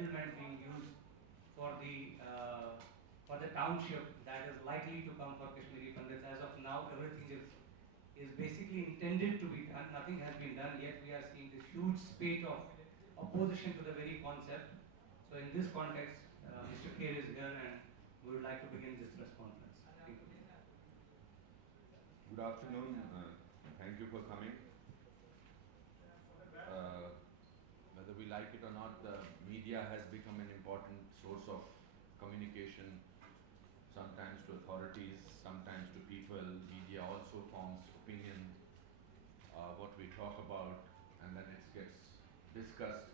settlement being used for the township that is likely to come for Kashmiri Pandits. As of now, everything is basically intended to be done. Nothing has been done yet. We are seeing this huge spate of opposition to the very concept. So in this context, Mr. Kher is here and we would like to begin this press conference. Thank you. Good afternoon. Thank you for coming. Whether we like it or not, the media has become an important source of communication, sometimes to authorities, sometimes to people. Media also forms opinion, what we talk about, and then it gets discussed.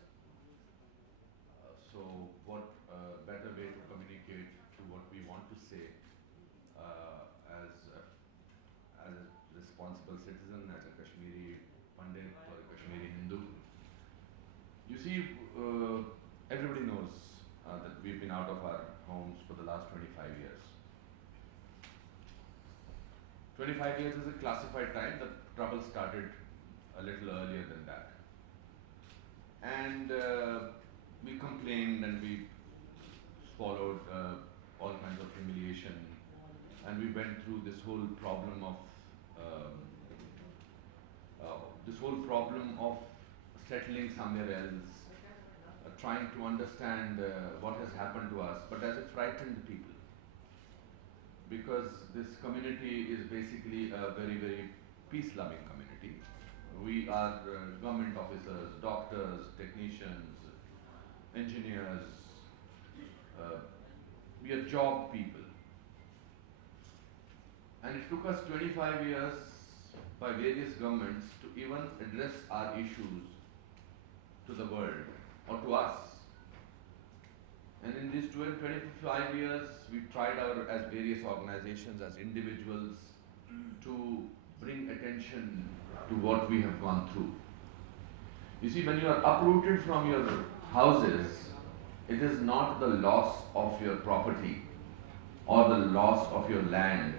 So what better way to communicate to what we want to say as a responsible citizen, as a Kashmiri Pandit or a Kashmiri Hindu. You see, everybody knows that we've been out of our homes for the last 25 years. 25 years is a classified time. The trouble started a little earlier than that. And we complained and we swallowed all kinds of humiliation, and we went through this whole problem of settling somewhere else, trying to understand what has happened to us, but as it frightened people, because this community is basically a very, very peace-loving community. We are government officers, doctors, technicians, engineers, we are job people. And it took us 25 years by various governments to even address our issues to the world or to us. And in these 25 years, we tried as various organizations, as individuals, to bring attention to what we have gone through. You see, when you are uprooted from your houses, it is not the loss of your property or the loss of your land.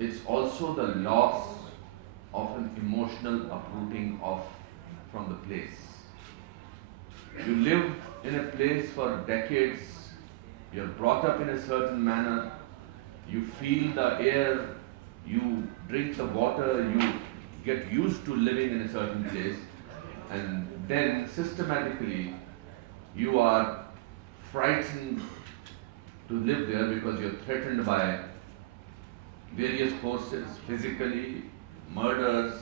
It's also the loss of an emotional uprooting from the place. You live in a place for decades, you're brought up in a certain manner, you feel the air, you drink the water, you get used to living in a certain place, and then systematically you are frightened to live there because you're threatened by various forces, physically, murders,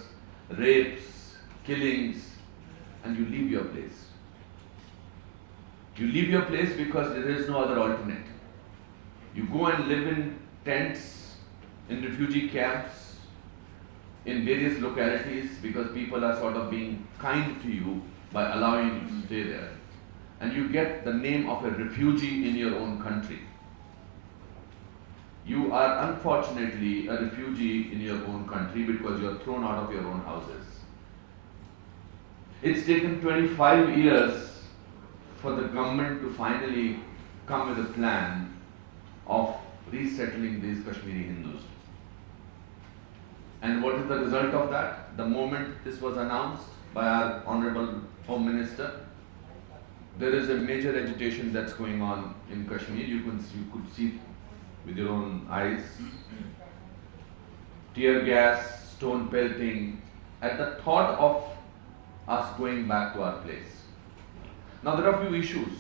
rapes, killings, and you leave your place. You leave your place because there is no other alternate. You go and live in tents, in refugee camps, in various localities because people are sort of being kind to you by allowing you to stay there. And you get the name of a refugee in your own country. You are unfortunately a refugee in your own country because you are thrown out of your own houses. It's taken 25 years for the government to finally come with a plan of resettling these Kashmiri Hindus. And what is the result of that? The moment this was announced by our Honorable Home Minister, there is a major agitation that's going on in Kashmir. You could see with your own eyes. Tear gas, stone pelting, at the thought of us going back to our place. Now there are a few issues.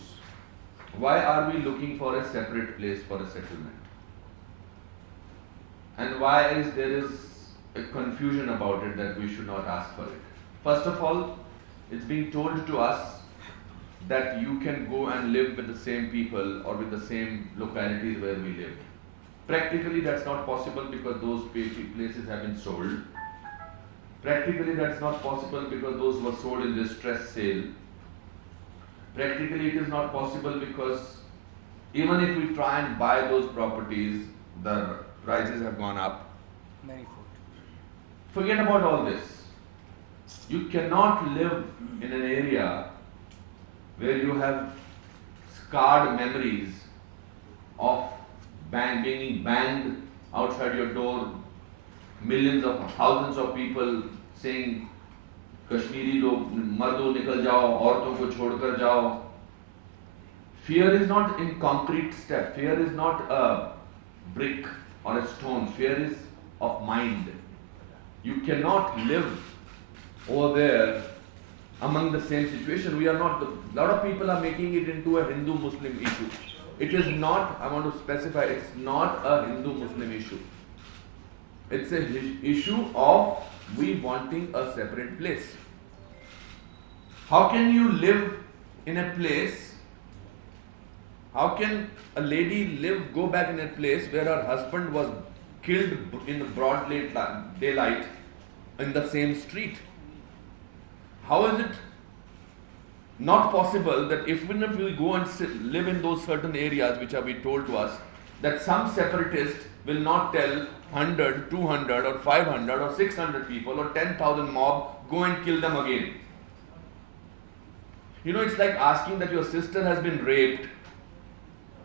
Why are we looking for a separate place for a settlement? And why there is a confusion about it that we should not ask for it? First of all, it's being told to us that you can go and live with the same people or with the same localities where we lived. Practically that's not possible because those places have been sold. Practically that's not possible because those were sold in distress sale. Practically it is not possible because even if we try and buy those properties, the prices have gone up. Forget about all this. You cannot live in an area where you have scarred memories of being banged outside your door, thousands of people saying, Kashmiri log, mardo nikal jao, auraton ko chhod kar jao. Fear is not in concrete step. Fear is not a brick or a stone. Fear is of mind. You cannot live over there among the same situation. We are not, a lot of people are making it into a Hindu-Muslim issue. It is not, I want to specify, it's not a Hindu-Muslim issue. It's an issue of we wanting a separate place. How can you live in a place? How can a lady go back in a place where her husband was killed in the broad daylight in the same street? How is it not possible that even if we go and live in those certain areas which are being told to us, that some separatist will not tell 100, 200 or 500 or 600 people or 10,000 mob, go and kill them again. You know, it's like asking that your sister has been raped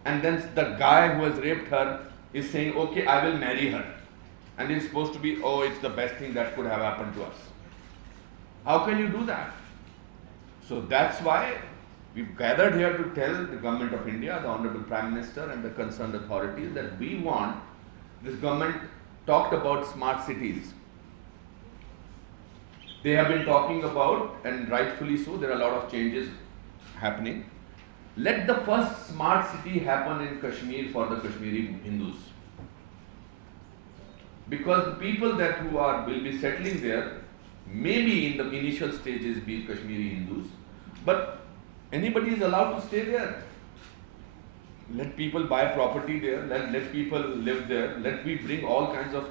and then the guy who has raped her is saying, okay, I will marry her. And it's supposed to be, oh, it's the best thing that could have happened to us. How can you do that? So that's why we've gathered here to tell the Government of India, the Honorable Prime Minister and the concerned authorities that we want, this government talked about smart cities. They have been talking about, and rightfully so, there are a lot of changes happening. Let the first smart city happen in Kashmir for the Kashmiri Hindus. Because the people will be settling there, maybe in the initial stages be Kashmiri Hindus, but anybody is allowed to stay there. Let people buy property there, let people live there, let we bring all kinds of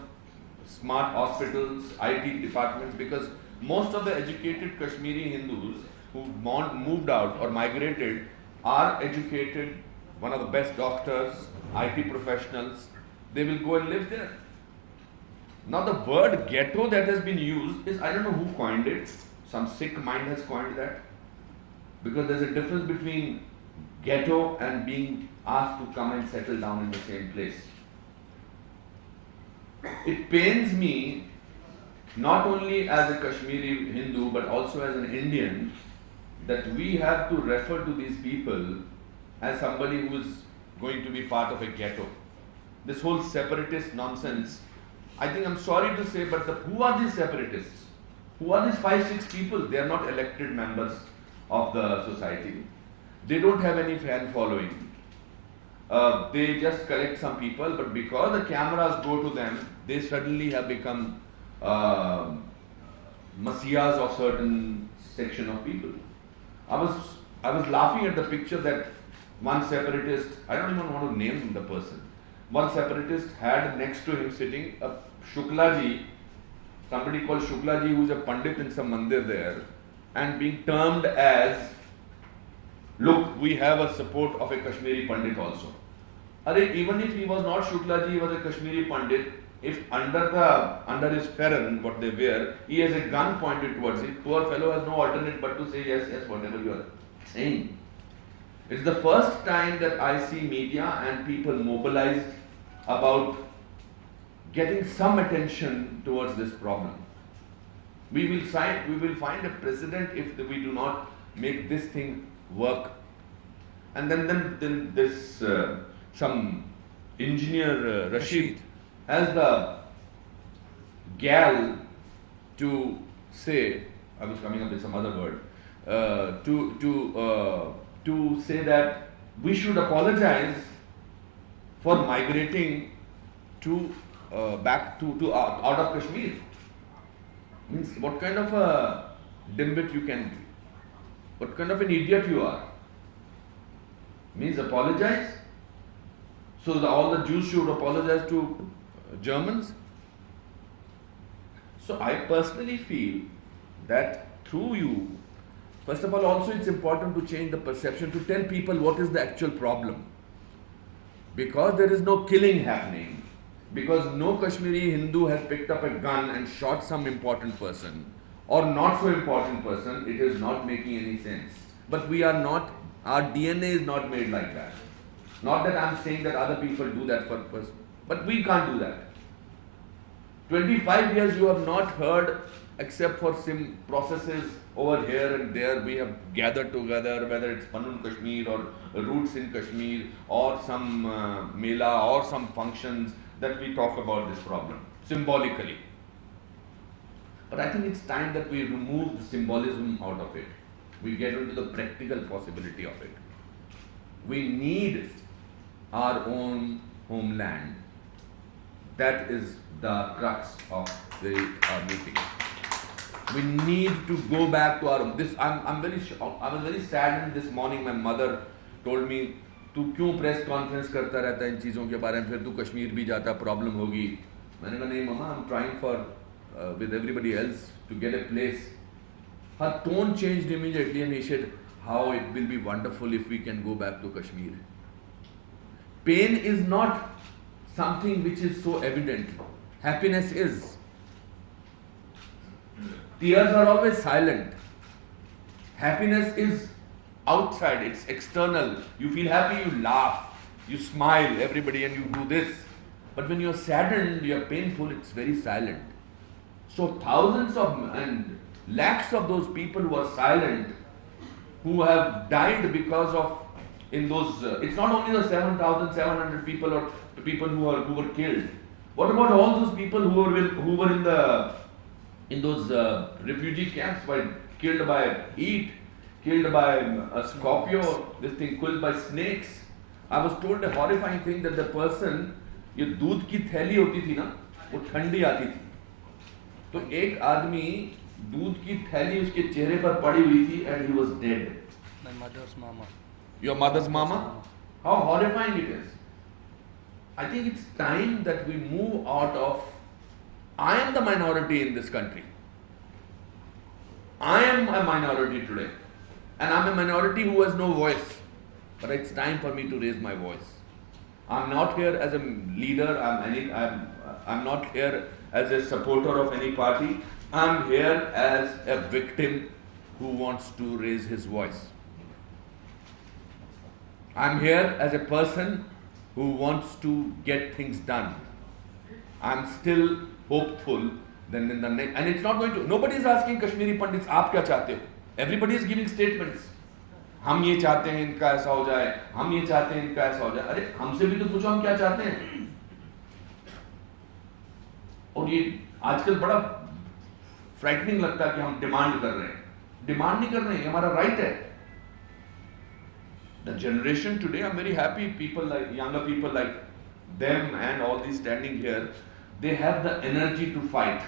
smart hospitals, IT departments, because most of the educated Kashmiri Hindus who moved out or migrated are educated, one of the best doctors, IT professionals, they will go and live there. Now the word ghetto that has been used is, I don't know who coined it, some sick mind has coined that, because there's a difference between ghetto and being asked to come and settle down in the same place. It pains me, not only as a Kashmiri Hindu but also as an Indian, that we have to refer to these people as somebody who is going to be part of a ghetto. This whole separatist nonsense, I think, I'm sorry to say, but who are these separatists? Who are these 5-6 people? They are not elected members of the society. They don't have any fan following. They just collect some people, but because the cameras go to them, they suddenly have become messiahs of certain section of people. I was laughing at the picture that one separatist, I don't even want to name the person, one separatist had next to him sitting a Shuklaji, somebody called Shuklaji who's a Pandit in some mandir there, and being termed as, look, we have a support of a Kashmiri Pandit also. Even if he was not Shuklaji, he was a Kashmiri Pandit, if under his ferran, what they wear, he has a gun pointed towards it, poor fellow has no alternate but to say yes, yes, whatever you are saying. It's the first time that I see media and people mobilized about getting some attention towards this problem. We will find a precedent if we do not make this thing work. And then this some engineer Rashid has the gall to say, I was coming up with some other word, to say that we should apologize for migrating to back to out of Kashmir. Means what kind of a dimwit you can be? What kind of an idiot you are? Means apologize? So all the Jews should apologize to Germans? So I personally feel that through you, first of all, also it's important to change the perception, to tell people what is the actual problem. Because there is no killing happening, because no Kashmiri Hindu has picked up a gun and shot some important person or not so important person, it is not making any sense. But we are not, our DNA is not made like that. Not that I am saying that other people do that for purpose, but we can't do that. 25 years you have not heard, except for some processes over here and there we have gathered together, whether it's Panun Kashmir or Roots in Kashmir or some mela or some functions, that we talk about this problem symbolically. But I think it's time that we remove the symbolism out of it. We get into the practical possibility of it. We need our own homeland. That is the crux of the meeting. We need to go back to our home. I was very saddened this morning. My mother told me, "तू क्यों press conference करता रहता है इन चीज़ों के बारे में, फिर तू कश्मीर भी जाता, प्रॉब्लम होगी." मैंने कहा, "नहीं मम्मा, I'm trying for with everybody else to get a place." Her tone changed immediately and he said, "How it will be wonderful if we can go back to Kashmir." Pain is not something which is so evident. Happiness is. Tears are always silent. Happiness is outside, it's external. You feel happy, you laugh, you smile, everybody, and you do this. But when you're saddened, you're painful, it's very silent. So thousands of and lakhs of those people who are silent, who have died because of, in those, it's not only the 7,700 people or the people who were killed. What about all those people who were in those refugee camps, killed by heat, killed by a scorpio, this thing, killed by snakes? I was told a horrifying thing that the person, ये दूध की थैली होती थी ना, वो ठंडी आती थी, तो एक आदमी दूध की थैली उसके चेहरे पर पड़ी हुई थी and he was dead. My mother's mama. Your mother's mama? How horrifying it is. I think it's time that we move out of, I am the minority in this country. I am a minority today. And I'm a minority who has no voice. But it's time for me to raise my voice. I'm not here as a leader, I'm not here as a supporter of any party. I'm here as a victim who wants to raise his voice. I'm here as a person who wants to get things done. I'm still hopeful that in the next, and it's not going to, nobody is asking Kashmiri Pandits, "Aap kya chahte ho?" Everybody is giving statements. हम ये चाहते हैं इनका ऐसा हो जाए, हम ये चाहते हैं इनका ऐसा हो जाए. अरे हमसे भी तो पूछो हम क्या चाहते हैं. और ये आजकल बड़ा फ्राइटनिंग लगता है कि हम डिमांड कर रहे हैं. डिमांड नहीं कर रहे हैं, ये हमारा राइट है. The generation today, I'm very happy, people like, younger people like them and all these standing here, they have the energy to fight.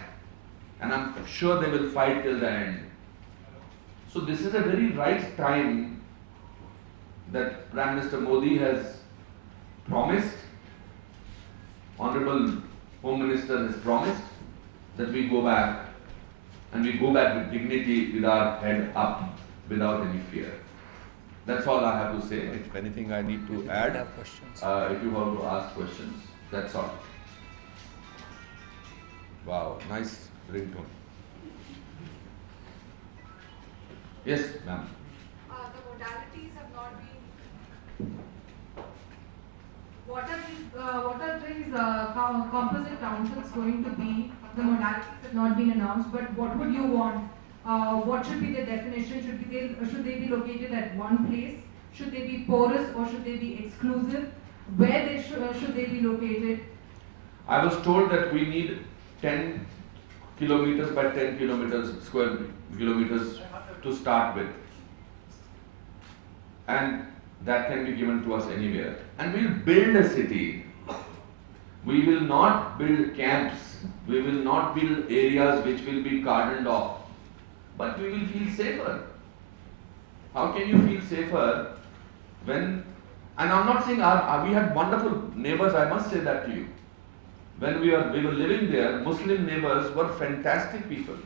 And I'm sure they will fight till the end. So this is a very right time that Prime Minister Modi has promised, Honorable Home Minister has promised, that we go back, and we go back with dignity, with our head up, without any fear. That's all I have to say. If anything I need to add, I have questions. if you want to ask questions, that's all. Wow, nice ringtone. Yes, ma'am. The modalities have not been. What are these composite councils going to be? The modalities have not been announced, but what would you want? What should be the definition? Should they be located at one place? Should they be porous or should they be exclusive? Where should they be located? I was told that we need 10 kilometers by 10 square kilometers to start with. And that can be given to us anywhere. And we'll build a city. We will not build camps. We will not build areas which will be cordoned off. But we will feel safer. How can you feel safer when, and I'm not saying we had wonderful neighbors, I must say that to you. When we were living there, Muslim neighbors were fantastic people.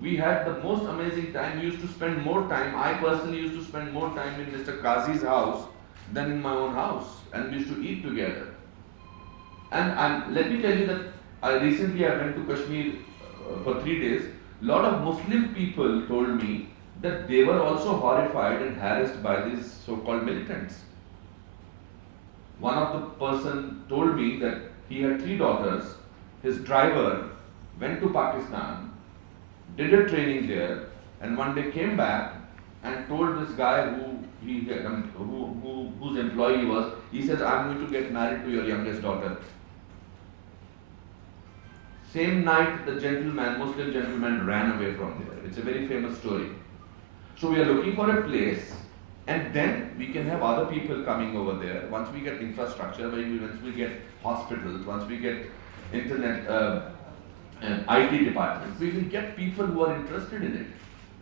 We had the most amazing time. We used to spend more time. I personally used to spend more time in Mr. Qazi's house than in my own house, and we used to eat together. And let me tell you that recently I went to Kashmir for 3 days. A lot of Muslim people told me that they were also horrified and harassed by these so-called militants. One of the person told me that he had 3 daughters. His driver went to Pakistan, did a training there, and one day came back and told this guy whose employee he was, he says, I'm going to get married to your youngest daughter. Same night, the Muslim gentleman ran away from there. It's a very famous story. So we are looking for a place, and then we can have other people coming over there. Once we get infrastructure, once we get hospitals, once we get internet and IT departments, we will get people who are interested in it.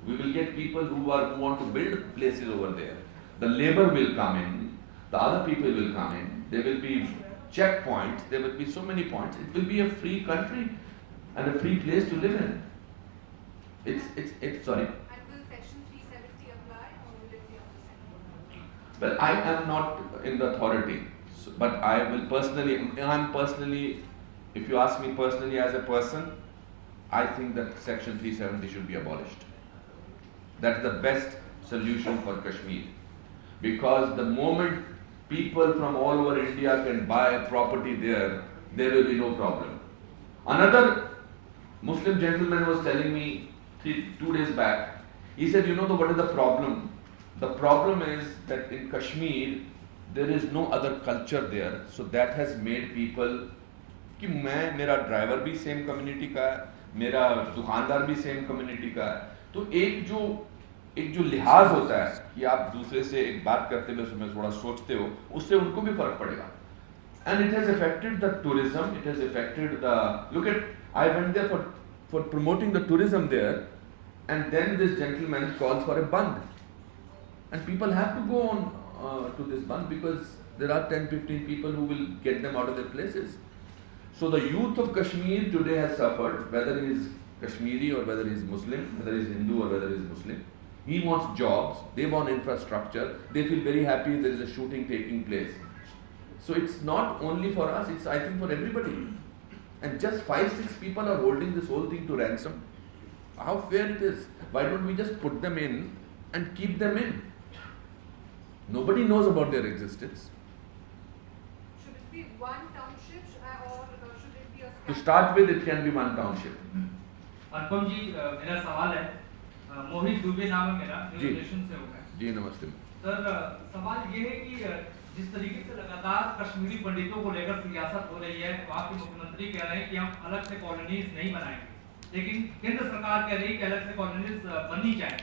We will get people who want to build places over there. The labor will come in, the other people will come in, there will be checkpoints, there will be so many points. It will be a free country and a free place to live in. It's sorry. And will Section 370 apply, or will it be on the Well, I am not in the authority, but I will personally, if you ask me personally as a person, I think that Section 370 should be abolished. That's the best solution for Kashmir. Because the moment people from all over India can buy a property there, there will be no problem. Another Muslim gentleman was telling me 2 days back, he said, what is the problem? The problem is that in Kashmir, there is no other culture there. So that has made people, कि मेरा driver भी same community का है, मेरा दुकानदार भी same community का है, तो एक जो लिहाज होता है कि आप दूसरे से एक बात करते हुए उसमें थोड़ा सोचते हो, उससे उनको भी फर्क पड़ेगा. And it has affected the tourism, it has affected look at, I went there for promoting the tourism there, and then this gentleman calls for a band. And people have to go on to this band because there are 10-15 people who will get them out of their places. So the youth of Kashmir today has suffered, whether he is Kashmiri or whether he is Muslim, whether he is Hindu or whether he is Muslim. He wants jobs, they want infrastructure, they feel very happy there is a shooting taking place. So it's not only for us, it's I think for everybody. And just 5-6 people are holding this whole thing to ransom. How fair it is. Why don't we just put them in and keep them in? Nobody knows about their existence. Should it be one township or should it be a... To start with, it can be one township. अनुपम जी, मेरा सवाल है, मोहित दुबे नाम है मेरा, new relation से हूँ मैं. जी नमस्ते. सर, सवाल ये है कि जिस तरीके से लगातार कश्मीरी पंडितों को लेकर सियासत हो रही है, वहाँ के मुख्यमंत्री कह रहे हैं कि हम अलग से कॉलोनीज नहीं बनाएंगे, लेकिन केंद्र सरकार कह रही है कि अलग से कॉलोनीज बननी चाहिए.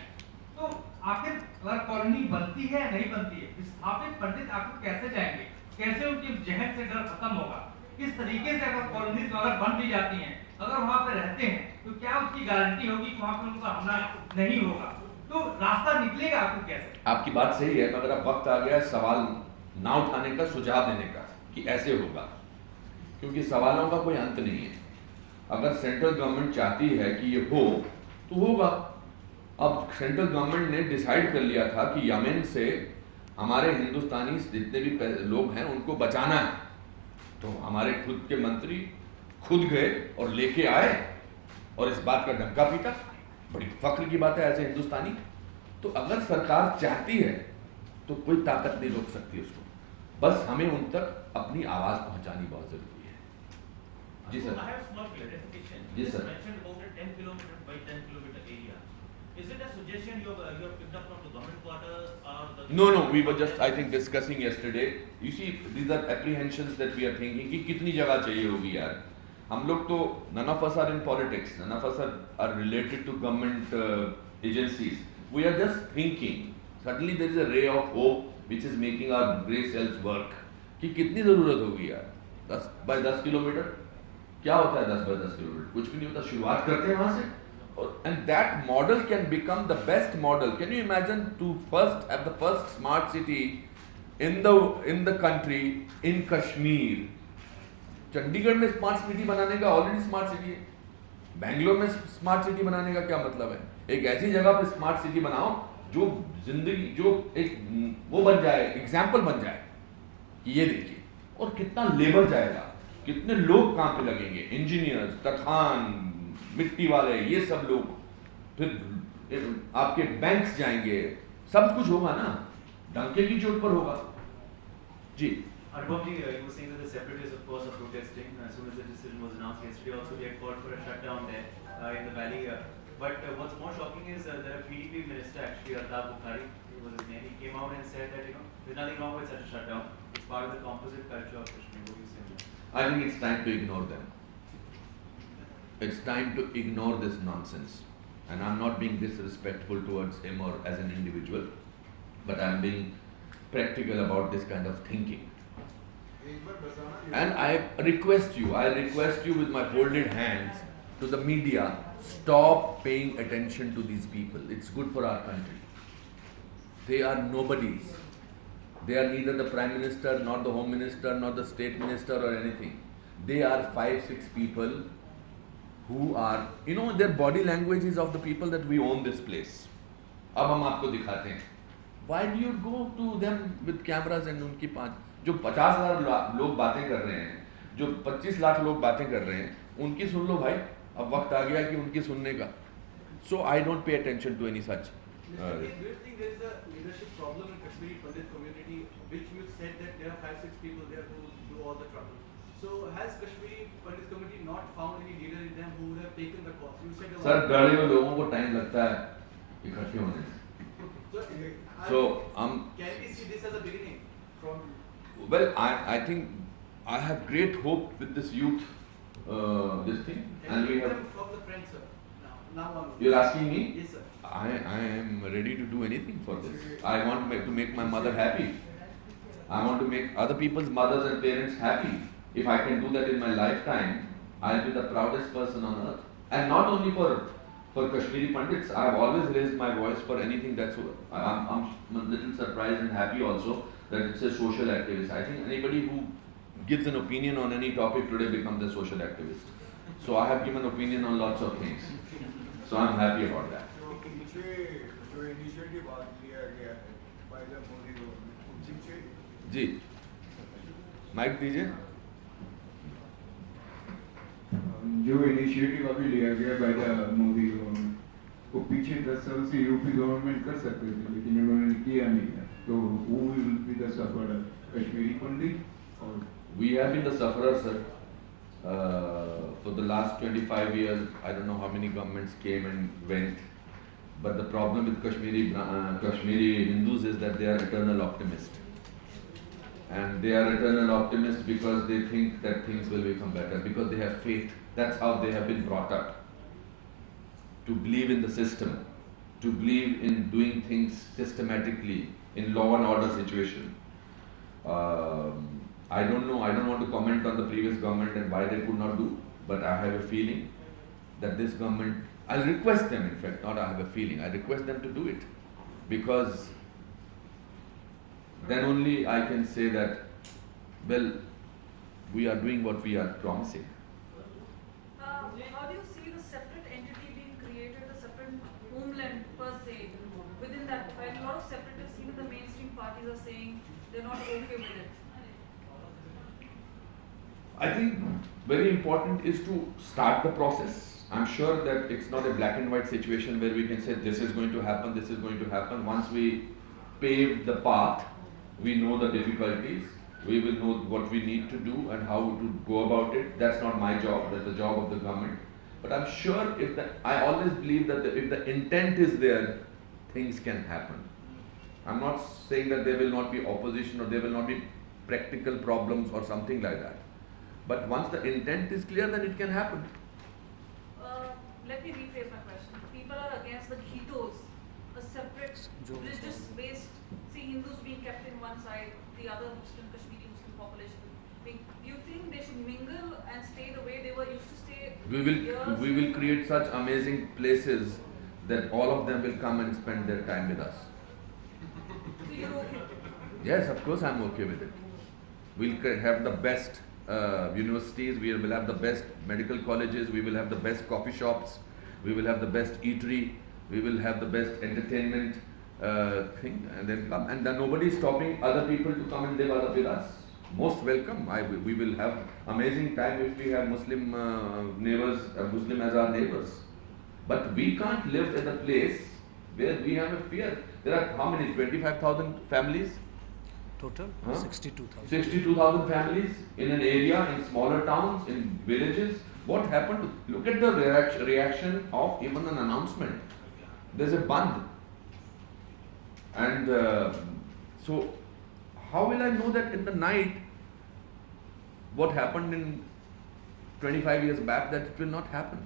तो आखिर अगर कॉलोनी बनती है नहीं बनती है, विस्थापित पंडित आखिर कैसे जाएंगे, कैसे उनकी जहन से डर खत्म होगा, किस तरीके से अगर कॉलोनीज अगर बन भी जाती हैं, अगर वहाँ पे रहते हैं तो क्या उसकी गारंटी होगी कि वहाँ पे उनका हमला नहीं होगा, तो रास्ता निकलेगा आखिर कैसे? आपकी बात सही है, मगर अब वक्त आ गया है सवाल ना उठाने का, सुझाव देने का कि ऐसे होगा, क्योंकि सवालों का कोई अंत नहीं है. अगर सेंट्रल गवर्नमेंट चाहती है कि ये हो तो होगा. अब सेंट्रल गवर्नमेंट ने डिसाइड कर लिया था कि यमन से हमारे हिंदुस्तानी जितने भी लोग हैं उनको बचाना है, तो हमारे खुद के मंत्री खुद गए और लेके आए और इस बात का डंका पीटा. बड़ी फख्र की बात है ऐसे हिंदुस्तानी. तो अगर सरकार चाहती है तो कोई ताकत नहीं रोक सकती उसको, बस हमें उन तक अपनी आवाज पहुंचानी बहुत जरूरी है. जी सर. जी sir. No, we were just, I think, discussing yesterday. You see, these are apprehensions that we are thinking कि कितनी जगह चाहिए होगी यार. हम लोग तो none of us are in politics, none of us are related to government agencies. We are just thinking. Suddenly there is a ray of hope which is making our grey cells work. कि कितनी ज़रूरत होगी यार? 10 by 10 kilometre? क्या होता है 10 by 10 kilometre? कुछ भी नहीं होता. शुरुआत करते हैं वहाँ से. And that model can become the best model. Can you imagine to first have the first smart city in the country in Kashmir? Chandigarh में स्मार्ट सिटी बनाने का ऑलरेडी स्मार्ट सिटी है. बेंगलोर में स्मार्ट सिटी बनाने का क्या मतलब है? एक ऐसी जगह पर स्मार्ट सिटी बनाओ जो जिंदगी जो एक वो बन जाए, एग्जाम्पल बन जाए कि ये देखिए. और कितना लेबर जाएगा, कितने लोग काम पे लगेंगे, इंजीनियर्स, तरखान, मिट्टी वाले, ये सब लोग. फिर आपके बैंक्स जाएंगे, सब कुछ होगा ना, डंके की चोट पर होगा. जी. Anupam ji, you were saying that the separatists, of course, are protesting. As soon as the decision was announced yesterday, also they had called for a shutdown there in the valley. But what's more shocking is that a PDP minister, actually, Anupam Kher, was his name, he came out and said that, there's nothing wrong with such a shutdown. It's part of the composite culture of Kashmir. What do you say on that? I think it's time to ignore them. It's time to ignore this nonsense. And I'm not being disrespectful towards him or as an individual, but I'm being practical about this kind of thinking. And I request you with my folded hands to the media, stop paying attention to these people. It's good for our country. They are nobodies. They are neither the Prime Minister, nor the Home Minister, nor the State Minister or anything. They are 5-6 people who are, their body language is of the people that we own this place. अब हम आपको दिखाते हैं. Why do you go to them with cameras and उनकी जो 50,000 लोग बातें कर रहे हैं, जो 25 लाख लोग बातें कर रहे हैं, उनकी सुन लो भाई. अब वक्त आ गया कि उनकी सुनने का. So I don't pay attention to any such. Do you think there is a leadership problem in Kashmiri Pandit community, which you said that there are 5-6 people there who do all the trouble? So has Kashmiri Pandit community not found any leader in them who would have taken the cause? You said sir डरे हुए लोगों को time लगता है इकट्ठे होने में. So can we see this as a beginning from? Well, I think I have great hope with this youth, this thing, and we have. From the friends, sir. Now on. You're asking me? Yes, sir. I am ready to do anything for this. I want to make my mother happy. I want to make other people's mothers and parents happy. If I can do that in my lifetime, I'll be the proudest person on earth. And not only for Kashmiri Pandits, I have always raised my voice for anything that's. I'm a little surprised and happy also that it's a social activist. I think anybody who gives an opinion on any topic today becomes a social activist. So I have given opinion on lots of things. So I'm happy about that. जी mic दीजिए. जो initiative अभी लिया गया by the Modi government, वो पीछे 10 साल से यूपी गवर्नमेंट कर सकते थे, लेकिन उन्होंने किया नहीं है. तो who will be the sufferer? Kashmiri Pandit or? We have been the sufferer, sir. For the last 25 years, I don't know how many governments came and went. But the problem with Kashmiri Hindus is that they are eternal optimists. And they are eternal optimists because they think that things will become better, because they have faith. That's how they have been brought up. To believe in the system, to believe in doing things systematically, in law and order situation. I don't know, I don't want to comment on the previous government and why they could not do, but I have a feeling that this government, I'll request them, in fact, not I have a feeling, I request them to do it, because then only I can say that, well, we are doing what we are promising. How do you see the separate entity being created, the separate homeland per se, within that? While a lot of separatists, even the mainstream parties are saying they're not okay with it. I think very important is to start the process. I'm sure that it's not a black and white situation where we can say this is going to happen, this is going to happen. Once we pave the path, we know the difficulties, we will know what we need to do and how to go about it. That's not my job, that's the job of the government. But I'm sure I always believe that if the intent is there, things can happen. I'm not saying that there will not be opposition or there will not be practical problems or something like that. But once the intent is clear, then it can happen. Let me rephrase my question. People are against the Ghitos, a separate religious-based, Hindus being kept in one side, the other Kashmiri Muslim population. Do you think they should mingle and stay the way they were used to stay? We will create such amazing places that all of them will come and spend their time with us. So you're okay? Yes, of course I'm okay with it. We'll have the best universities, we will have the best medical colleges, we will have the best coffee shops, we will have the best eatery, we will have the best entertainment thing, and then come. And then nobody is stopping other people to come and live with us. Most welcome. We will have amazing time if we have Muslim neighbors, Muslim as our neighbors. But we can't live in a place where we have a fear. There are how many? 25,000 families? Total? Huh? 62,000. 62,000 families in an area, in smaller towns, in villages. What happened? Look at the reaction of even an announcement. There's a band. And so, how will I know that in the night what happened in 25 years back, that it will not happen?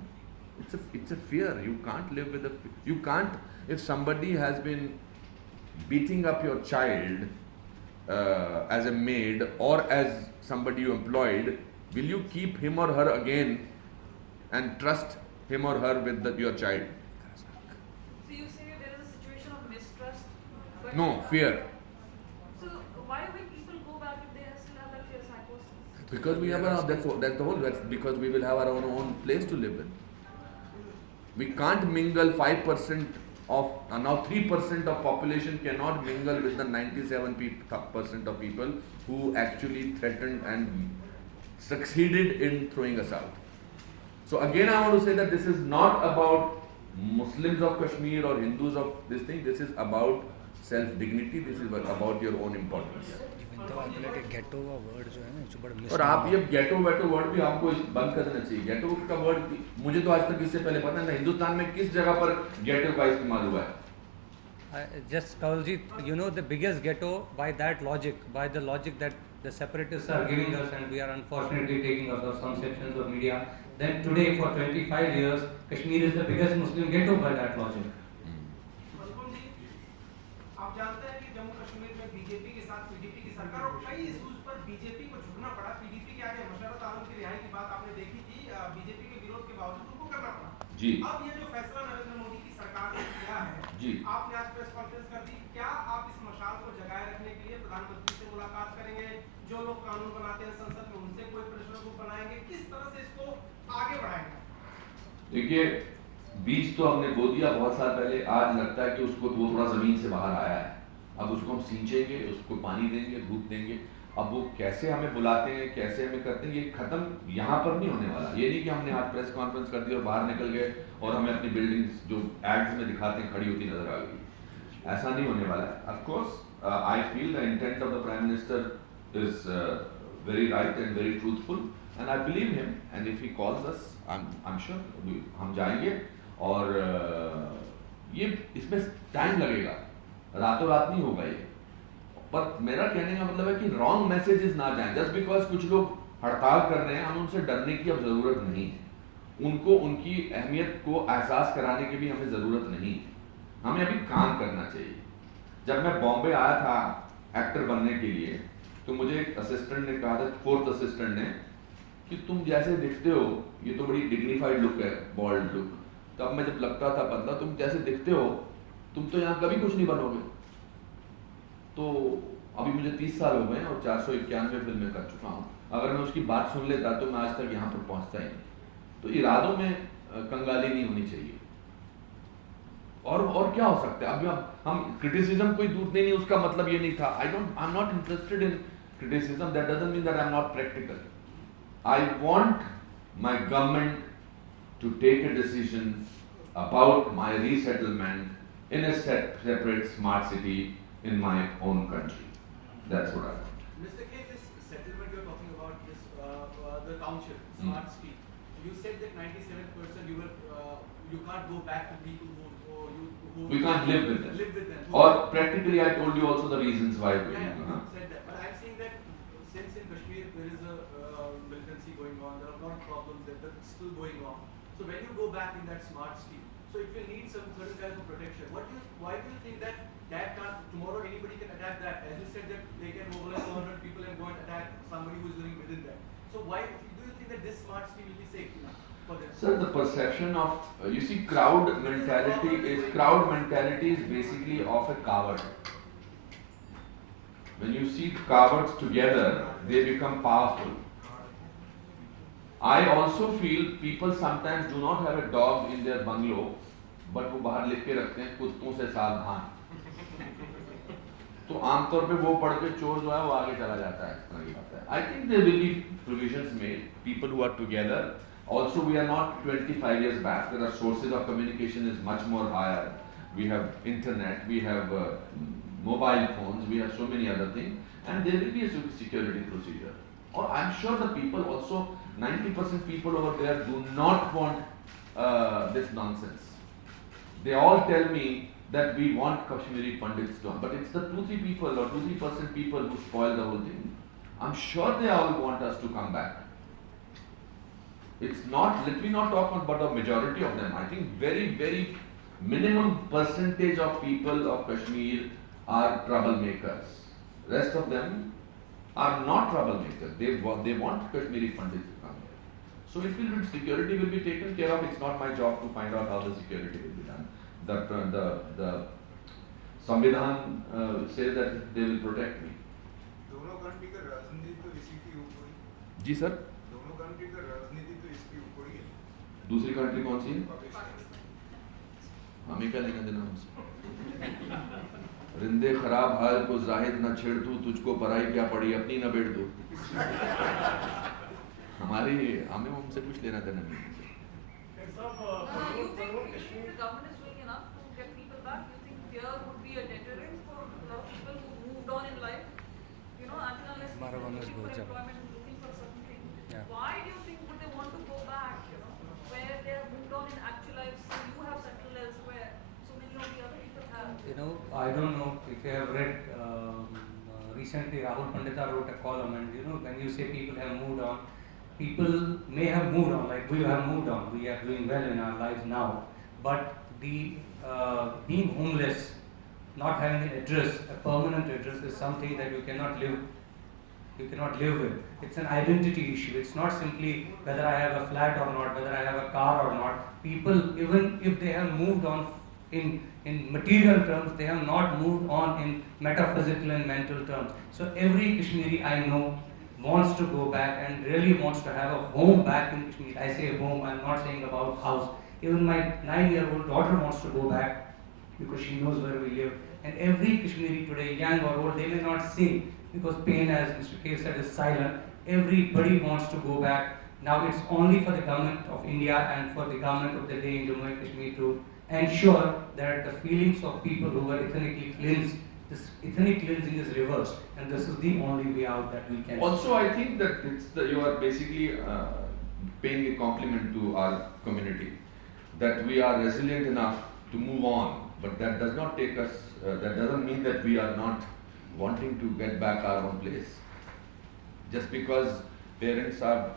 It's a fear. You can't live with you can't, if somebody has been beating up your child as a maid or as somebody you employed, will you keep him or her again and trust him or her with your child? So you say there is a situation of mistrust, but No, fear. So why will people go back if they still have that fear psychosis? Because we have that's the whole. That's because we will have our own place to live in. We can't mingle 5% of now 3% of population cannot mingle with the 97% of people who actually threatened and succeeded in throwing us out. So again, I want to say that this is not about Muslims of Kashmir or Hindus of this thing. This is about self-dignity. This is about your own importance. गेटो का word जो है ना जो बड़ा miss और आप ये गेटो veto word भी आपको बंद कर देना चाहिए. गेटो का वर्ड मुझे तो आज तक इससे पहले पता नहीं हिंदुस्तान में किस जगह पर गेटो का इस्तेमाल हुआ है. Just Kawalji, you know the biggest ghetto by that logic, by the logic that the separatists are giving us and we are unfortunately taking out of some sections of media, then today for 25 years Kashmir is the biggest Muslim ghetto by that logic. अनुपम जी, आप जानते हैं कि जम्मू कश्मीर में BJP के साथ PDP की सरकार और कई इश्यूज पर बीजेपी को झुकना पड़ा. पीडीपी के आगे मशरत आलम की रिहाई की बात आपने देखी थी, बीजेपी के विरोध के बावजूद उनको करना पड़ा. जी. अब ये जो फैसला नरेंद्र मोदी की सरकार ने किया है, जी. आपने आज प्रेस कॉन्फ्रेंस कर दी, क्या आप इस मशाल को जगाए रखने के लिए प्रधानमंत्री से मुलाकात करेंगे? जो लोग कानून बनाते हैं संसद में उनसे कोई प्रेशर ग्रुप बनाएंगे? किस तरह से इसको आगे बढ़ाएंगे? देखिए, बीज तो हमने बो दिया बहुत साल पहले. आज लगता है कि उसको वो थोड़ा जमीन से बाहर आया है. अब उसको हम सींचेंगे, उसको पानी देंगे, धूप देंगे. अब वो कैसे हमें बुलाते हैं, कैसे हमें करते हैं, ये खत्म यहाँ पर नहीं होने वाला. ये नहीं कि हमने आज प्रेस कॉन्फ्रेंस कर दी और बाहर निकल गए और हमें अपनी बिल्डिंग्स जो एड्स में दिखाते हैं खड़ी होती नजर आ गई. ऐसा नहीं होने वाला है. Of course I feel the intent of the prime minister is very right and very truthful and I believe him. And if he calls us, I am sure हम जाएंगे. और ये इसमें टाइम लगेगा, रातों रात नहीं होगा ये. पर मेरा कहने का मतलब है कि रॉन्ग मैसेजेस ना जाएं. जस्ट बिकॉज कुछ लोग हड़ताल कर रहे हैं, हमें उनसे डरने की अब जरूरत नहीं है. उनको उनकी अहमियत को एहसास कराने की भी हमें जरूरत नहीं है. हमें अभी काम करना चाहिए. जब मैं बॉम्बे आया था एक्टर बनने के लिए, तो मुझे एक असिस्टेंट ने कहा था, फोर्थ असिस्टेंट ने, कि तुम जैसे दिखते हो, ये तो बड़ी डिग्निफाइड लुक है, बॉल्ड लुक. तब मैं जब लगता था पतला, तुम जैसे दिखते हो, तुम तो यहाँ कभी कुछ नहीं बनोगे. तो अभी मुझे 30 साल हो गए हैं और 491 फिल्में कर चुका हूँ. अगर मैं उसकी बात सुन लेता तो मैं आज तक यहाँ पर पहुँचता ही नहीं. तो इरादों में कंगाली नहीं होनी चाहिए. और क्या हो सकता है. अभी हम क्रिटिसिज्म कोई दूध नहीं, उसका मतलब ये नहीं था. I am not interested in criticism. That doesn't mean that I am not practical. I want my government to take a decision about my resettlement in a separate smart city in my own country. That's what I want. Mr. K, this settlement you're talking about, this the township, smart city. You said that 97% you can't go back to people who We can't live with them. Live with them. Or practically, I told you also the reasons why. Yeah, you said that. But I'm saying that since in Kashmir there is a militancy going on, there are a lot of problems that are still going on. So when you go back in that smart city, so it will need some certain kind of protection. Why do you think that can't, tomorrow anybody can attack that? As you said that they can mobilize 200 people and go and attack somebody who is living within that. So why do you think that this smart city will be safe enough for them? Sir, the perception of, you see, crowd mentality is basically of a coward. When you see cowards together, they become powerful. I also feel people sometimes do not have a dog in their bungalow, but वो बाहर लिख के रखते हैं कुत्तों से सावधान. तो आमतौर पे वो पढ़ के चोर जो है वो आगे चला जाता है. इस तरह की बात है. I think there will be provisions made. People who are together. Also, we are not 25 years back. There are sources of communication is much more higher. We have internet. We have mobile phones. We have so many other things, and there will be a security procedure. Or I'm sure the people also 90% people over there do not want this nonsense. They all tell me that we want Kashmiri Pandits to, but it's the 2-3 people or 2-3% people who spoil the whole thing. I'm sure they all want us to come back. It's not, let me not talk about the majority of them. I think very minimum percentage of people of Kashmir are troublemakers. Rest of them are not troublemakers. They want Kashmiri Pandits to come here. So it will be, security will be taken care of. It's not my job to find out how the security will be done. The Samvidhan says that they will protect me. दोनों country का राजनीति तो इसी के ऊपर ही। जी sir. दोनों country का राजनीति तो इसके ऊपर ही है। दूसरी कंट्री कौन सी है? पाकिस्तान। हमें क्या लेना देना हमसे? रिंदे खराब हाल को जाहिद न छेड़ तू, तुझको पराई क्या पड़ी अपनी न बेड़ दो। हमें उनसे कुछ लेना देना नहीं। You think the government is doing enough to get people back? You think fear would be a deterrent for a lot of people who moved on in life? You know, until unless people are looking for employment and looking for a certain thing. Yeah. Why do you think would they want to go back? You know, where they have moved on in actual lives, so you have settled elsewhere, so many of the other people have. You know, I don't know if you have read recently Rahul Pandita wrote a column, and you know, when you say people have moved on, people may have moved on, like we have moved on, we are doing well in our lives now, but the being homeless, not having an address, a permanent address, is something that you cannot live with. It's an identity issue. It's not simply whether I have a flat or not, whether I have a car or not. People, even if they have moved on in material terms, they have not moved on in metaphysical and mental terms. So every Kashmiri I know wants to go back and really wants to have a home back in Kashmir. I say home, I'm not saying about house. Even my 9-year-old daughter wants to go back because she knows where we live. And every Kashmiri today, young or old, they may not say, because pain, as Mr. K said, is silent. Everybody wants to go back. Now it's only for the government of India and for the government of the day in Jammu and Kashmir to ensure that the feelings of people who are ethnically cleansed, this ethnic cleansing is reversed, and this is the only way out that we can. Also, I think that you are basically paying a compliment to our community, that we are resilient enough to move on, but that does not take us. That doesn't mean that we are not wanting to get back our own place. Just because parents are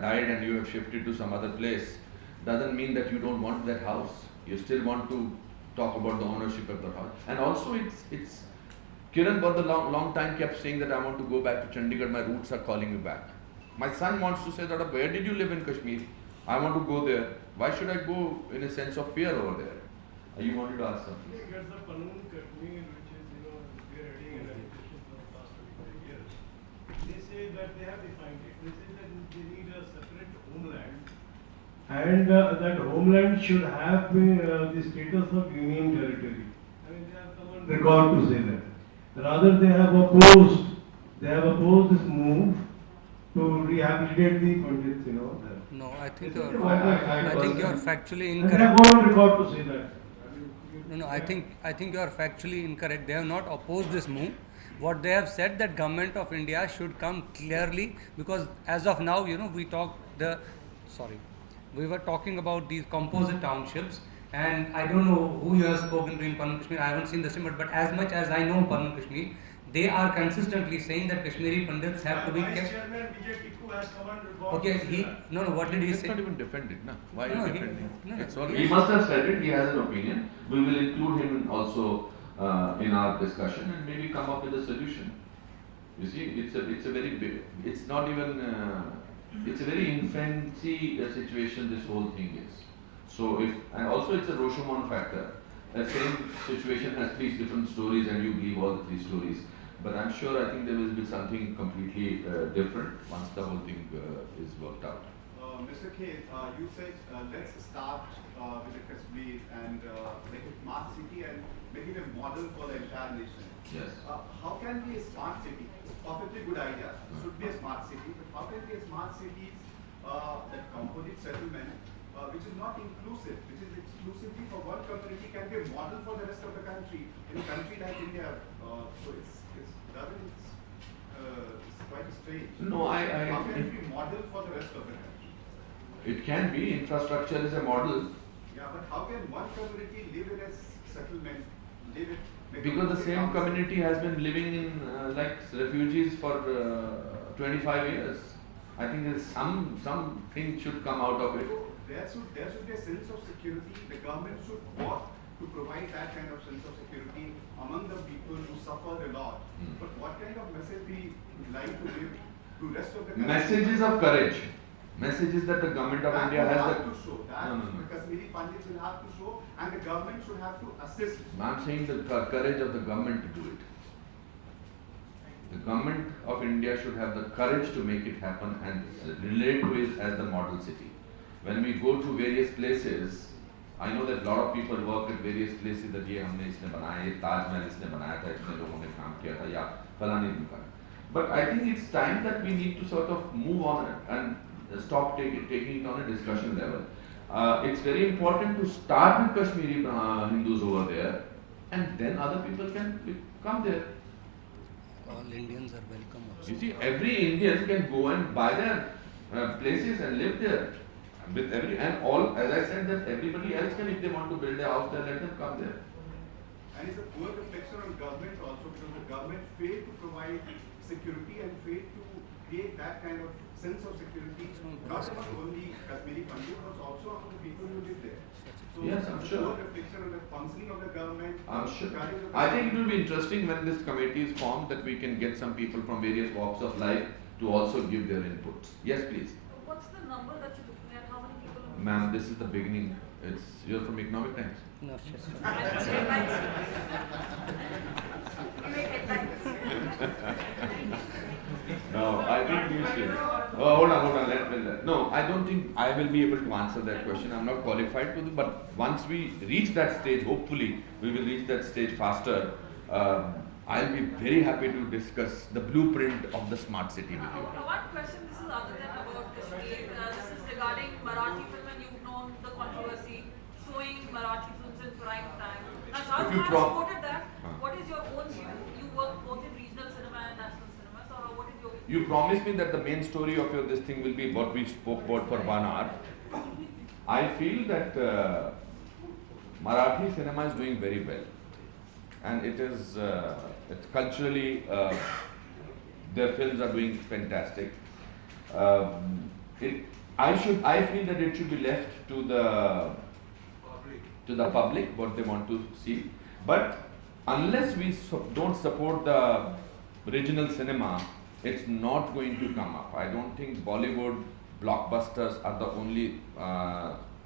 died and you have shifted to some other place, doesn't mean that you don't want that house. You still want to talk about the ownership of the house. And also it's Kiran for the long time kept saying that I want to go back to Chandigarh, my roots are calling me back. My son wants to say that, where did you live in Kashmir? I want to go there. Why should I go in a sense of fear over there? You wanted to ask something? There's the Kanun Kashmir, which is, we are reading in education for the past 25 years. They say that they have defined it. They say that they need a separate homeland, and that homeland should have the status of union territory. I mean, they have come on record to say that. Rather, they have opposed this move to rehabilitate the Pandits, No, I think you're factually and they incorrect. have gone on record to say that. No, I think you are factually incorrect. They have not opposed this move. What they have said, that government of India should come clearly, because as of now, we were talking about these composite townships, and I don't know who you have spoken to in Jammu and Kashmir. I haven't seen the same, but as much as I know Jammu and Kashmir, they are consistently saying that Kashmiri Pandits have to be kept. Okay, what did he Let's say? not even defend it, no. Why No, are you he- defending it? no, no. It's all, he must have said it, he has an opinion. We will include him also in our discussion and maybe come up with a solution. You see, it's a very big, it's not even, it's a very infancy situation this whole thing is. So and also it's a Rashomon factor. The same situation has 3 different stories and you believe all the 3 stories. But I'm sure, I think there will be something completely different once the whole thing is worked out. Mr. K, you said let's start with the Kashmir and make it smart city and make it a model for the entire nation. Yes. How can be a smart city? It's a perfectly good idea. It should be a smart city, but how can be a smart city that composite settlement, which is not inclusive, which is exclusively for one community, can be a model for the rest of the country. In a country like India, so it's quite strange. No, How can it be model model for the rest of the country? It can be. Infrastructure is a model. Yeah, but how can one community live in a settlement, live in Because the same community has been living in like refugees for 25 years. I think there's something should come out of it. There should be a sense of security. The government should work to provide that kind of sense of security among the people who suffer a lot. But what kind of message we like to give to rest of the country? Messages of courage. Messages that the government of India has to show. The Kashmiri Pandits will have to show, and the government should have to assist. I'm saying the courage of the government to do it. The government of India should have the courage to make it happen and relate to it as the model city. When we go to various places, I know that a lot of people work at various places that ये हमने इसने बनाया, ये ताजमहल इसने बनाया था, इतने लोगों ने काम किया था, या फलानी दिन का. But I think it's time that we need to sort of move on and stop taking it on a discussion level. It's very important to start with Kashmiri Hindus over there, and then other people can come there. All Indians are welcome. You see, every Indian can go and buy their places and live there. With as I said, that everybody else can, if they want to build a house there, let them come there. And it's a poor reflection on government also, because the government failed to provide security and failed to create that kind of sense of security, not among only Kashmiri Pandit, but also among the people who live there. So yes, I'm sure. Poor reflection on the functioning of the government. I'm sure. I think it will be interesting when this committee is formed that we can get some people from various walks of life to also give their inputs. Yes, please. What's the number that you're looking at? How many people? Ma'am, this is the beginning. You're from Economic Times. No, just No, I think you should. Oh, hold on. No, I don't think I will be able to answer that question. I'm not qualified to do. But once we reach that stage, hopefully we will reach that stage faster. I'll be very happy to discuss the blueprint of the smart city with you. One question, this is other than about Kashmir. This is regarding Marathi film, and you've known the controversy showing Marathi films in prime time. Now, Shah Rukh Khan supported that. What is your own view? You work both in regional cinema and national cinema, so what is your view? You promised me that the main story of this thing will be what we spoke about for 1 hour. I feel that Marathi cinema is doing very well, and it's culturally their films are doing fantastic. I feel that it should be left to the public what they want to see. But unless we don't support the regional cinema, it's not going to come up. I don't think Bollywood blockbusters are the only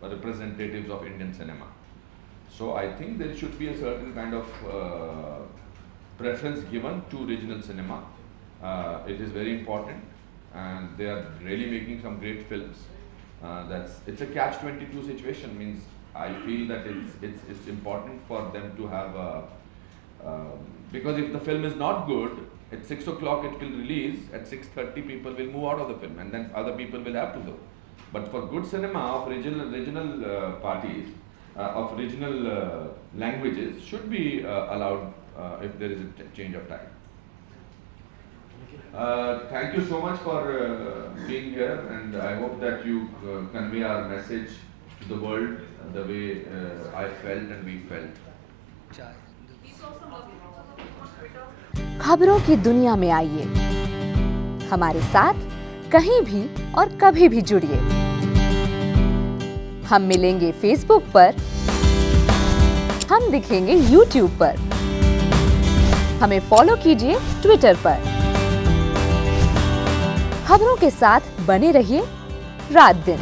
representatives of Indian cinema. So I think there should be a certain kind of preference given to regional cinema. It is very important, and they are really making some great films. It's a catch-22 situation. Means I feel that it's important for them to have because if the film is not good, at 6 o'clock it will release. At 6:30 people will move out of the film, and then other people will have to go. But for good cinema of regional parties, of regional languages should be allowed if there is a change of time. Thank you so much for being here, and I hope that you convey our message to the world the way I felt and we felt. We saw some lovely pictures of it on Twitter. खबरों की दुनिया में आइए, हमारे साथ कहीं भी और कभी भी जुड़िए। हम मिलेंगे फेसबुक पर, हम दिखेंगे यूट्यूब पर, हमें फॉलो कीजिए ट्विटर पर। खबरों के साथ बने रहिए रात दिन।